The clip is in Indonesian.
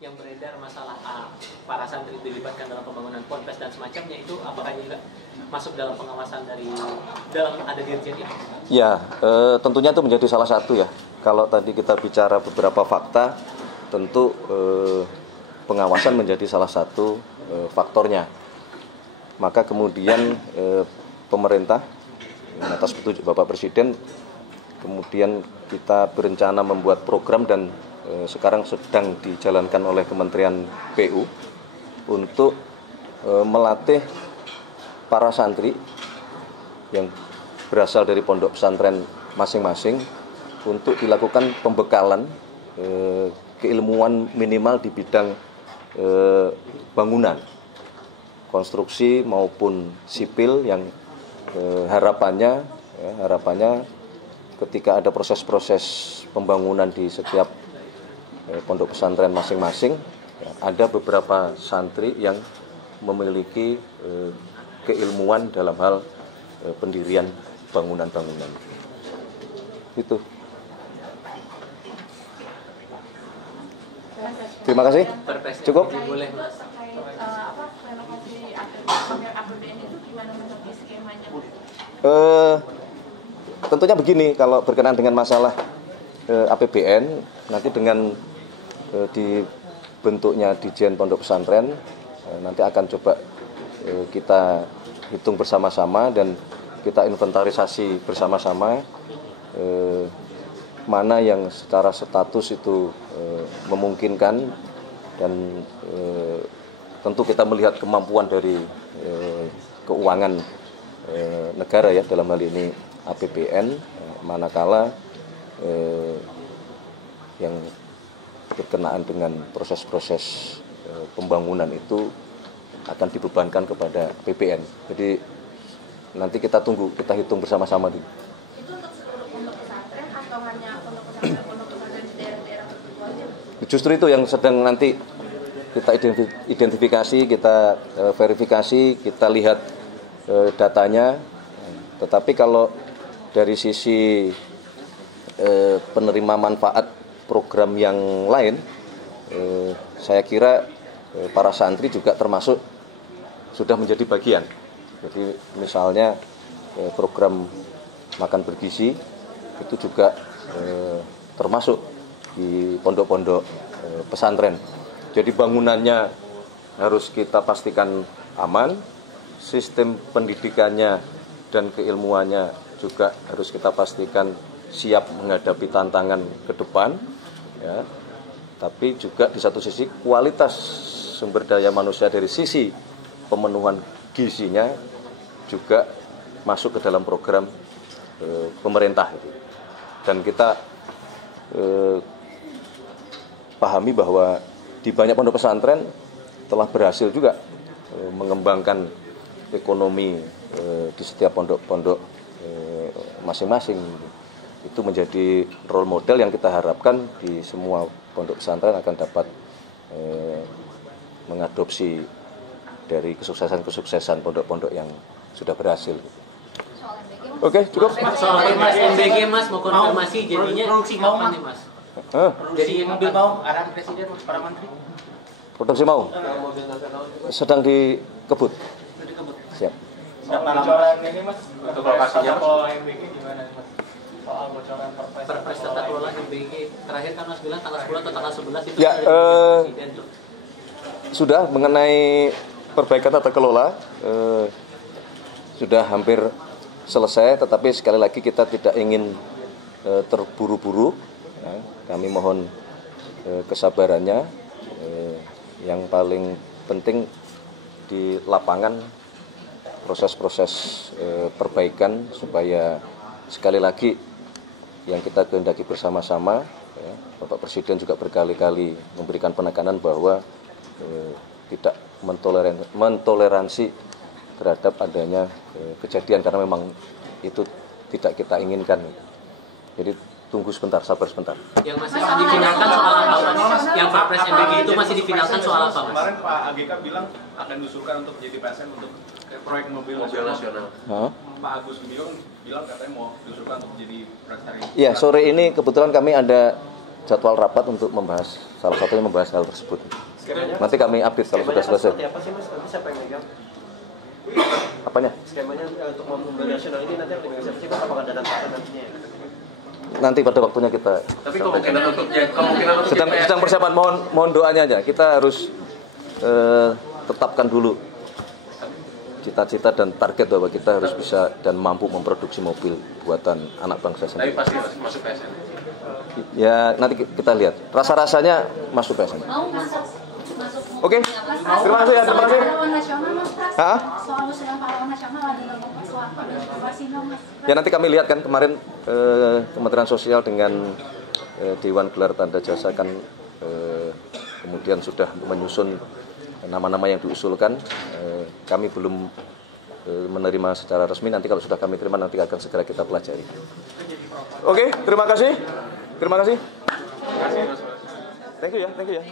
yang beredar masalah para santri dilibatkan dalam pembangunan ponpes dan semacamnya, itu apakah juga masuk dalam pengawasan dari dalam ada dirjen ya? Ya, tentunya itu menjadi salah satu ya. Kalau tadi kita bicara beberapa fakta, tentu pengawasan menjadi salah satu faktornya. Maka kemudian pemerintah atas petunjuk Bapak Presiden, kemudian kita berencana membuat program dan sekarang sedang dijalankan oleh Kementerian PU untuk melatih para santri yang berasal dari pondok pesantren masing-masing untuk dilakukan pembekalan keilmuan minimal di bidang bangunan, konstruksi maupun sipil yang harapannya ketika ada proses-proses pembangunan di setiap pondok pesantren masing-masing, ada beberapa santri yang memiliki keilmuan dalam hal pendirian bangunan-bangunan. Itu. Terima kasih. Cukup. Tentunya begini, kalau berkenaan dengan masalah APBN, nanti dengan dibentuknya Dijen Pondok Pesantren, nanti akan coba kita hitung bersama-sama dan kita inventarisasi bersama-sama mana yang secara status itu memungkinkan, dan tentu kita melihat kemampuan dari keuangan negara ya, dalam hal ini APBN, manakala yang berkenaan dengan proses-proses pembangunan itu akan dibebankan kepada APBN. Jadi nanti kita tunggu, kita hitung bersama-sama dulu. Itu untuk seluruh pondok pesantren atau hanya pondok pesantren di daerah-daerah tertentu aja? Justru itu yang sedang nanti kita identifikasi, kita verifikasi, kita lihat datanya. Tetapi kalau dari sisi penerima manfaat program yang lain, saya kira para santri juga termasuk sudah menjadi bagian. Jadi misalnya program makan bergizi itu juga termasuk di pondok-pondok pesantren. Jadi bangunannya harus kita pastikan aman, sistem pendidikannya dan keilmuannya juga harus kita pastikan siap menghadapi tantangan ke depan, ya. Tapi juga di satu sisi kualitas sumber daya manusia dari sisi pemenuhan gizinya juga masuk ke dalam program pemerintah. Dan kita pahami bahwa di banyak pondok pesantren telah berhasil juga mengembangkan ekonomi di setiap pondok-pondok masing-masing. Itu menjadi role model yang kita harapkan di semua pondok pesantren akan dapat mengadopsi dari kesuksesan pondok-pondok yang sudah berhasil. Oke, cukup. Soal Mas MBG, Mas mau konfirmasi jadinya kapan nih, Mas? Jadi mobil mau arahan Presiden para menteri? Produksi mau? Sedang dikebut. Siap. Bocoran ini Mas, untuk lokasinya kalau MBG gimana Mas? Soal bocoran Perpres tata kelola MBG terakhir kan Mas bilang tanggal 10 atau tanggal 11 itu ya, Presiden tuh. Sudah mengenai perbaikan tata kelola sudah hampir selesai, tetapi sekali lagi kita tidak ingin terburu-buru. Ya, kami mohon kesabarannya. Yang paling penting di lapangan proses-proses perbaikan supaya sekali lagi yang kita kehendaki bersama-sama, ya, Bapak Presiden juga berkali-kali memberikan penekanan bahwa tidak mentoleransi terhadap adanya kejadian, karena memang itu tidak kita inginkan. Jadi tunggu sebentar, sabar sebentar. Yang masih difinalkan soal apa, Mas? Yang Perpres MBG itu masih difinalkan soal apa, Mas? Kemarin Pak AGK bilang akan diusulkan untuk jadi PSN untuk proyek mobil nasional. Pak Agus bilang katanya mau diusulkan untuk jadi prestasi. Ya, sore ini kebetulan kami ada jadwal rapat untuk membahas, salah satunya membahas hal tersebut. Nanti kami update kalau sudah selesai. Seperti apa sih Mas? Nanti siapa yang megang? Apanya? Skemanya untuk mobil nasional ini nanti yang dipegang siapa sih Mas? Apakah ada tantangan nantinya? Nanti pada waktunya kita Tapi kemungkinan untuk sedang persiapan, mohon doanya aja. Kita harus tetapkan dulu cita-cita dan target bahwa kita harus bisa dan mampu memproduksi mobil buatan anak bangsa Tapi sendiri. pasti masuk PSN. Ya nanti kita lihat. Rasa-rasanya masuk PSN. Mau masuk Oke, terima kasih ya, terima kasih. pahlawan nasional Mas Pras. Hah? Soal usulan pahlawan nasional ada dalam suatu informasinya Mas Pras. Ya nanti kami lihat kan kemarin Kementerian Sosial dengan Dewan Gelar Tanda Jasa kan kemudian sudah menyusun nama-nama yang diusulkan. Kami belum menerima secara resmi, nanti kalau sudah kami terima nanti akan segera kita pelajari. Oke, terima kasih. Terima kasih. Terima kasih, Mas. Thank you ya.